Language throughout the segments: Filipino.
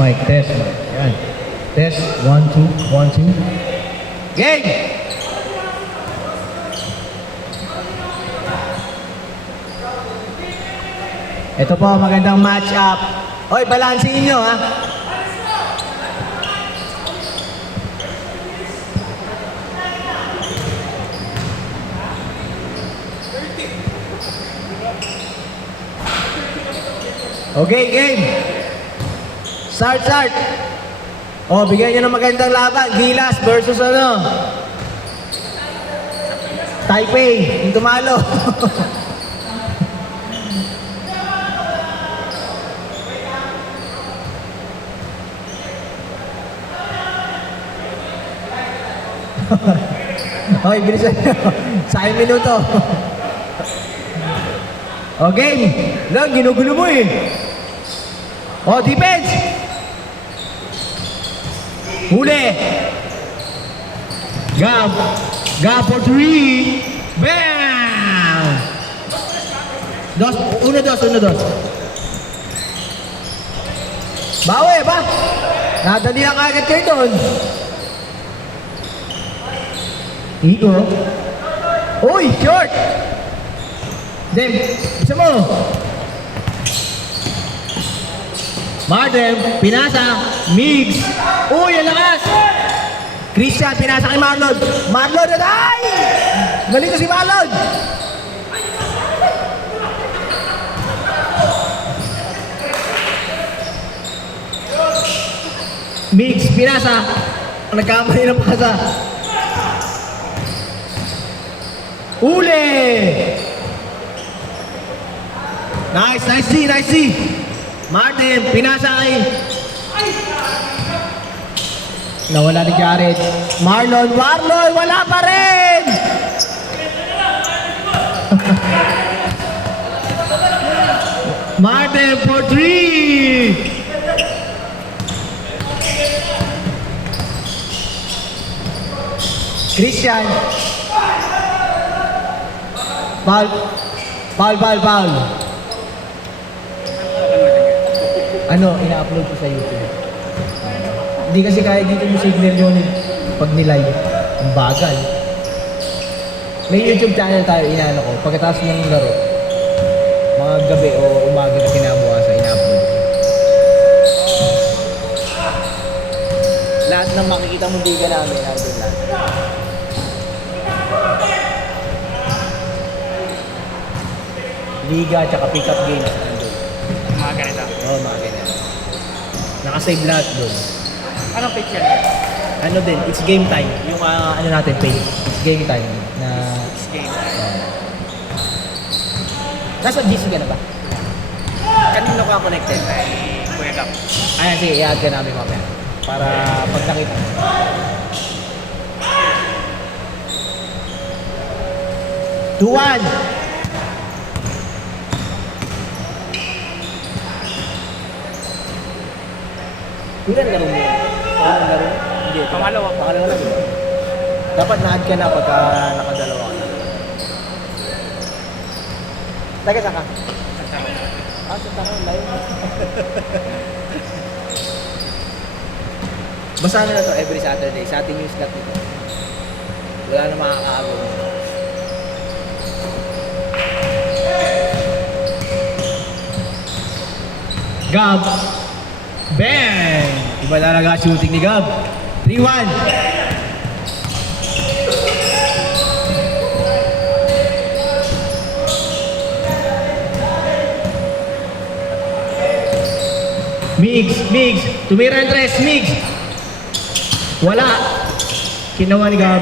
mic, test mic. Yan. Test, 1, 2, 1, 2. Game! Ito po, magandang match up. Hoy, balansin nyo ha. Okay, game. Start, start. Oh, bigyan nyo ng magandang laban. Gilas versus ano? Taipei. Yung tumalo. Okay, bilisan nyo. Sayang minuto. Okay. Lang, ginugulo mo eh. Oh, defense! Huli! Gab! Gab for 3! Bam! Dos, uno, dos, uno, dos. Bawi ba? Nadali ang agad kayo doon. Igo. Uy, short! Dem, isa mo. Martin, pinasa. Migs. Uy, ang lakas. Christian, pinasa kay Marlon. Marlon, ay! Galito si Marlon. Migs, pinasa. Nagkamali ng pasa. Uli! Nice, nice D, nice D. Martin, pinasa kay... Nawala ni Jared. Marlon, Marlon, wala pa rin! Martin for 3! Christian. Foul. Foul, foul, foul. Ano, ina-upload ko sa YouTube. Hindi kasi kaya dito yung signal yun pag nilive. Ang bagal. May YouTube channel tayo, inaano ko. Pagkatapos ng laro, mga gabi o umaga na kinabukasan, ina-upload ko. Lahat ng makikita mo liga namin, nandun lahat. Liga, tsaka pick-up games nandun. Mga ganito. Oo, mga ganyan. Nakasave lahat doon. Anong picture niya? Ano din, it's game time. Yung ano natin, page. It's game time. Na, It's game. nasa GC ka na ba? Kanino ka connected? Kay Kuya Gap. Ayan, sige, i-add ka namin mamaya. Para pag nakita. Tuwan! Ilan laro mo? Paano laro? Hindi. Pangalawa. Pangalawa lang. Dapat na-add ka na pagka nakadalawa ka na. Taga saan ka? Ah, sa tanong, layo mo. Basta ano na to, every Saturday, sa ating yung slot nito. Wala na makakaabot. Gab! Bang! Iba talaga shooting ni Gab. 3-1. Migs, Migs. Tumira yung tres, Migs. Wala. Kinawa ni Gab.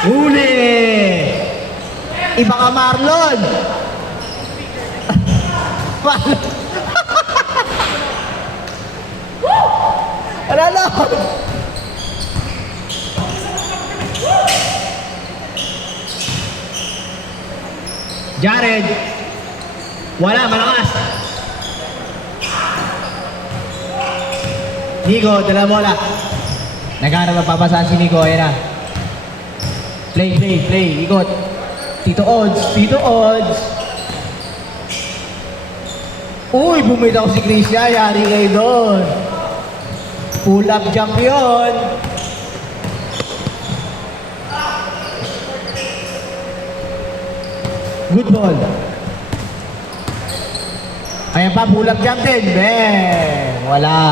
Uli! Iba ka, Marlon! Ano? Jared! Wala, malakas! Nico, dala mo wala. Naghanap magpapasahan si Nico. Ayan na. Play. Ikot. Tito Odds. Uy, bumitaw si Christian. Yari kayo doon. Pull up jump yun. Good ball. Ayan pa, pull up jump din. Bang! Wala.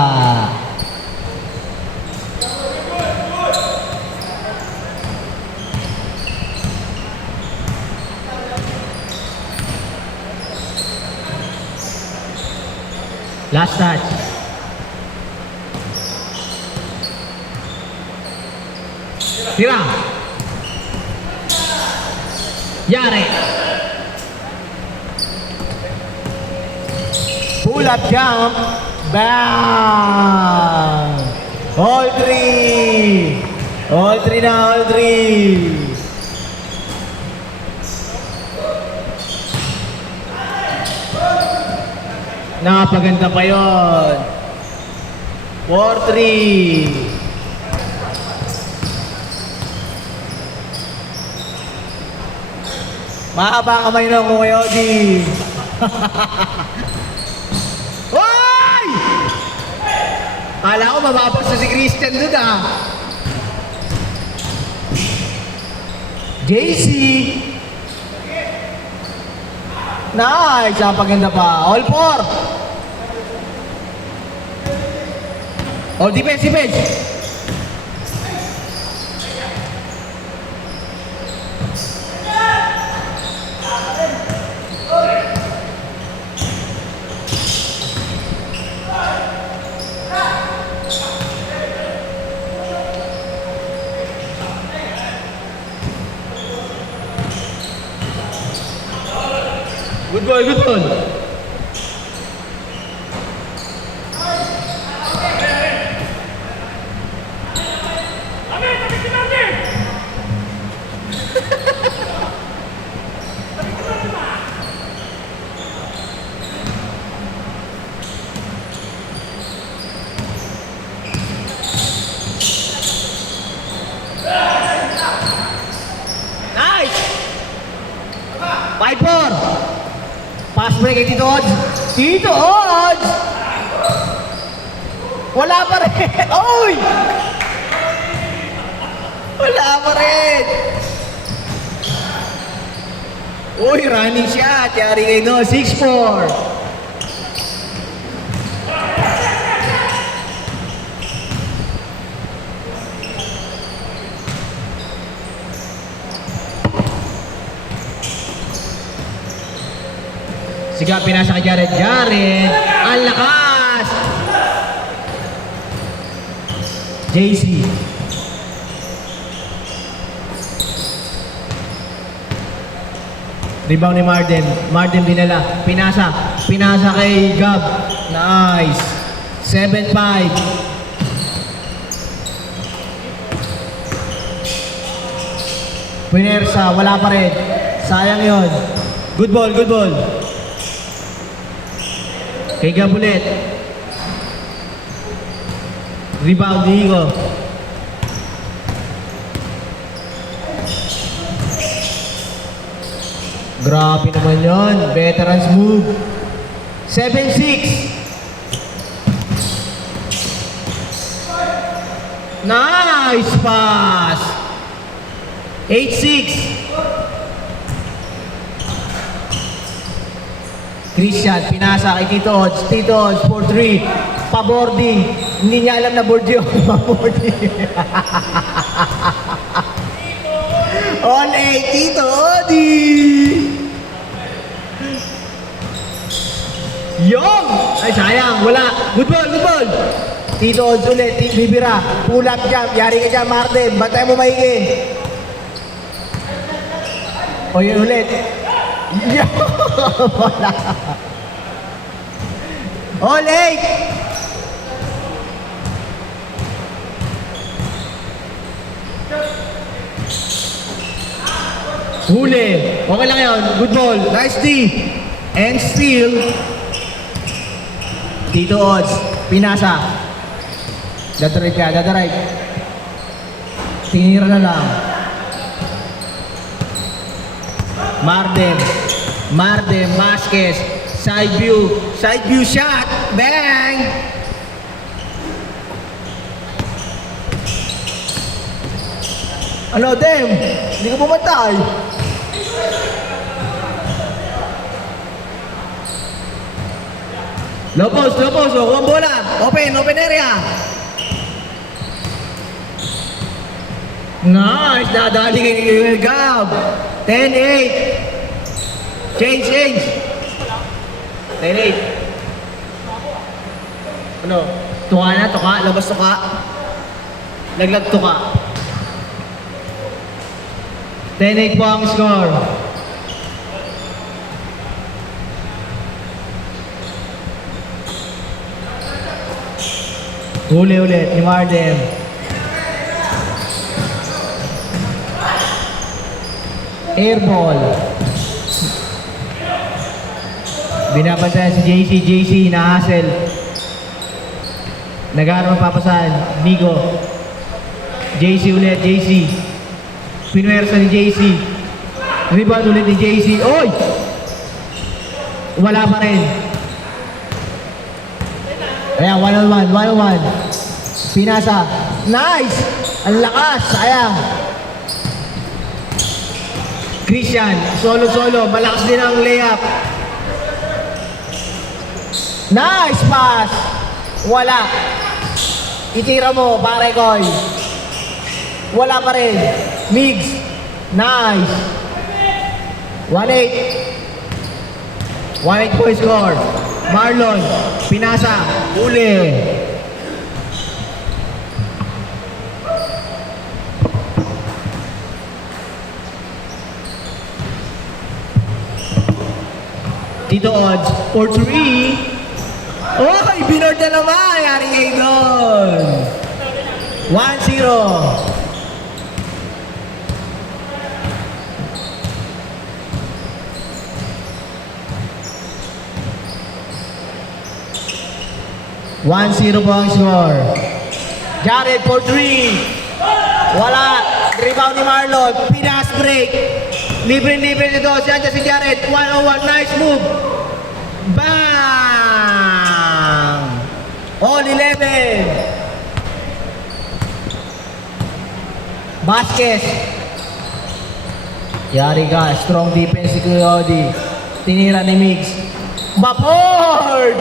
Last touch. Tira. Yari. Pull up jump. Bang! All three. All three. Napaganda pa yun. 4-3. Mahaba kamay ng Kuya Odi. Hoy! Kala ko mababagsa si Christian doon ah. JC. Nice! Napaganda pa. All four. All defense. Good ball. Nice! 5-4. Pass break kay Tito Odds! Wala pa rin! Oy! Wala pa rin! Uy, running shot! Yari kayo no, 6-4! Siga, pinasa kay Jared. Ang lakas! JC. Rebound ni Marden dinala. Pinasa kay Gab. Nice. 7-5. Pinersa, wala pa rin. Sayang yon. Good ball. Kay Gab ulit. Rebound ni Igo. Grabe naman yun. Veterans move. 7-6. Nice pass. 8-6. Christian, pinasa kay Tito Odds, 4-3, pa-boarding. Hindi niya alam na board yun, pa-boarding. On 8, Tito Odi! Yung! Ay, sayang, wala. Good ball. Tito Odds ulit, bibira. Pull up jump, yari ka dyan, Martin. Bantay mo maigi. O yun ulit. Yo! Wala. All 8! Huli. Okay lang yun. Good ball. Nice D. And steal. Tito Odds. Pinasa. Dada right. Tinira na lang. Mardem, Vasquez, side view shot, bang! Ano, Dem? Hindi ka pumatay. Low post, oh, kuha ang bola. Open area. Nice, dadali kay Gab. 10-8. Change. 10-8. Ano? Tuka, labas tuka. Laglag tuka. 10-8 po ang score. Huli ulit ni Mardem. Airball. Binabantayan si JC na-hassle. Nag-aaral papasahan. Migo. JC ulit, JC. Pinuwersa ni JC. Rebound ulit ni JC. Oy! Wala pa rin. Ayan, 1-on-1. Pinasa. Nice! Ang lakas, sayang. Christian, solo. Malakas din ang layup. Nice pass! Wala. Itira mo, pare Koy. Wala pa rin. Migs. Nice. 1-8. 1-8 po yung score. Marlon, pinasa, uli. Tito Odds for 3. Okay, binord na naman. Yari kayo doon. 1-0. One zero po ang score. Jared for 3. Wala. Rebound ni Marlon. Pinas break. Libre nito. Siya si Jared. 1-on-1. Nice move. Bang! All 11. Vasquez. Yari ka. Strong defense si Kuya Odi. Tinira ni Migs. Bapord!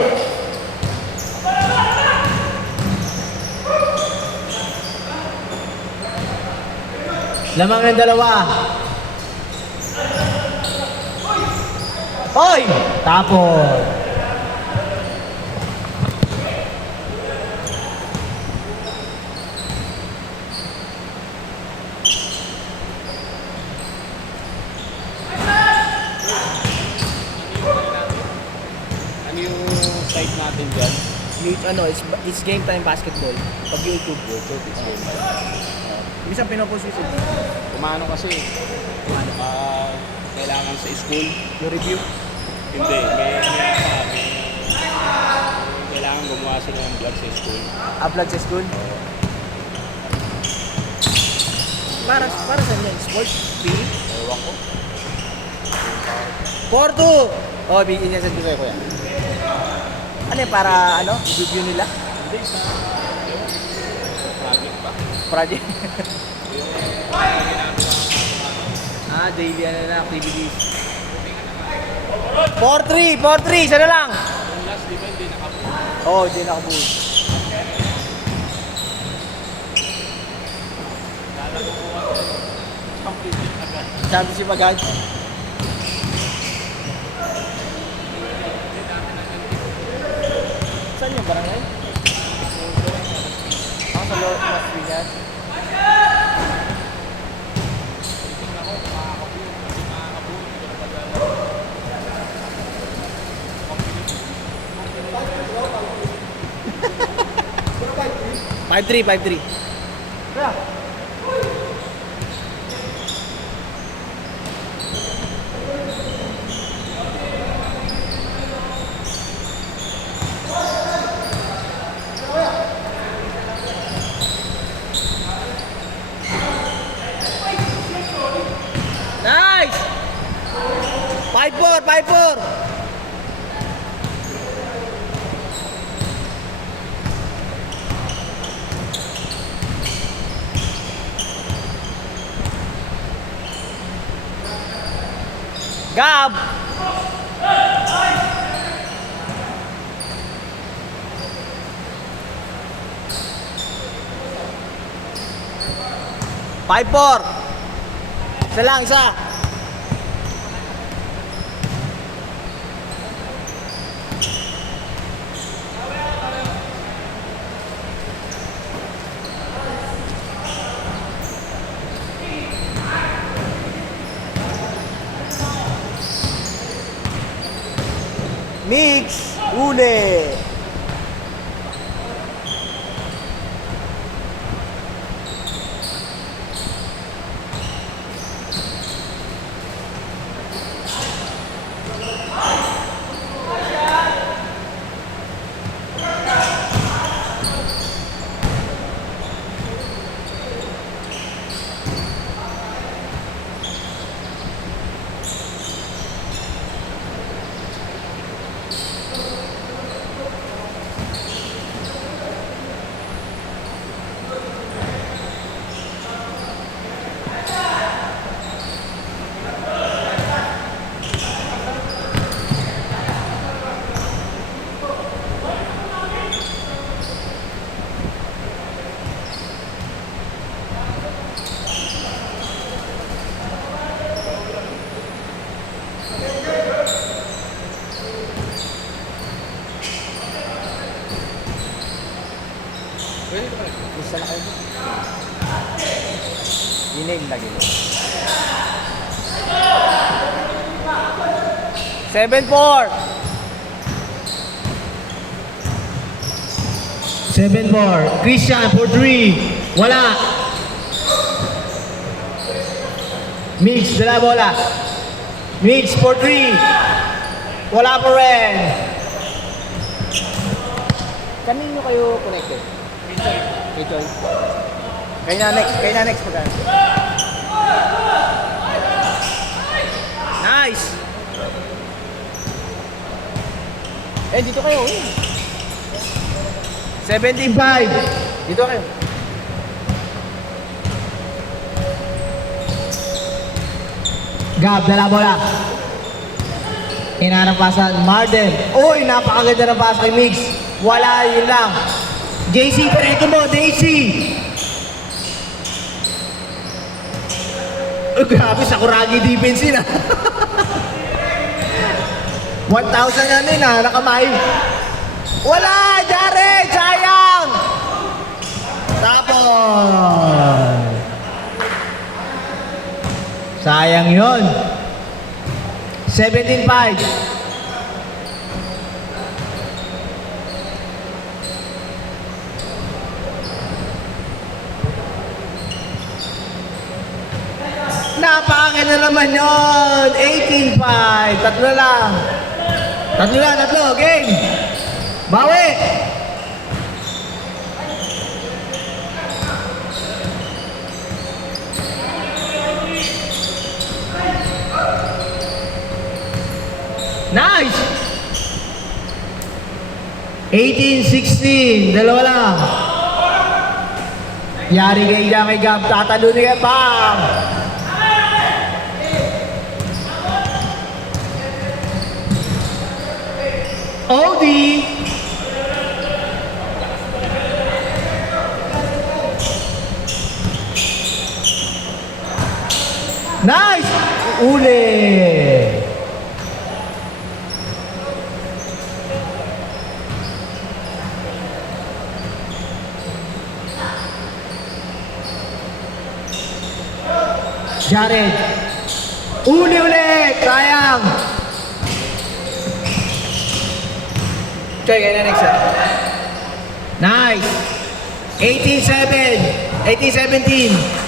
Lamang ng dalawa. Oy! Tapon. Ano yung site natin dyan? It's game time basketball. Pag YouTube po, So, it's game time. Minsan pinopost yung Kumano kasi, kailangan sa school. yung review. Hindi, kailangan gumawa sila ng vlog sa school. Upload sa school. Para saan yan? Sports? PE? Ewan ko. Porto! Oh, bigyan niya sa dito kuya. Ano yung para review nila? Hindi, sa project pa. Project. Daily na activities. 4-3! Isa na lang! Yung last, di ba, hindi nakabuo? Oo, hindi nakabuo. Championship agad. Championship agad. Saan yung barangay? Ako sa Las Piñas. Five three. 5-4, 5-4. Gab! Five, four. Isa lang, isa. Mix, uli. Isa na kayo. Email lagi. 7-4. 7-4. Christian for 3. Wala. Mix, dala bola. Mix for 3. Wala pa rin. Kanino kayo connected? Kay Joy. Kay na next pagkaan. Nice! Eh, dito kayo. 75. Dito kayo. Gab, dala bola. Hinahanap pasan, Marden. Uy, napakaganda ng pass kay Mix. Wala, yun lang. JC, pareto mo, JC. Oh, grabe, Sakuragi defense yun ah. 1,000 yan din ah, nakamay. Wala, Jared, sayang. Tapos. Sayang yun. 17-5. Napakakin na naman yun. 18-5. Tatlo lang. Tatlo. Game. Bawi. Nice. 18-16. Dalawa lang. Yari kay Gab. Tatalo niya. Bang. Odie. Nice. Uli. Jared. Uli ulit. Sayang. Joy, kayo na next. Nice. 18-7. 18-17.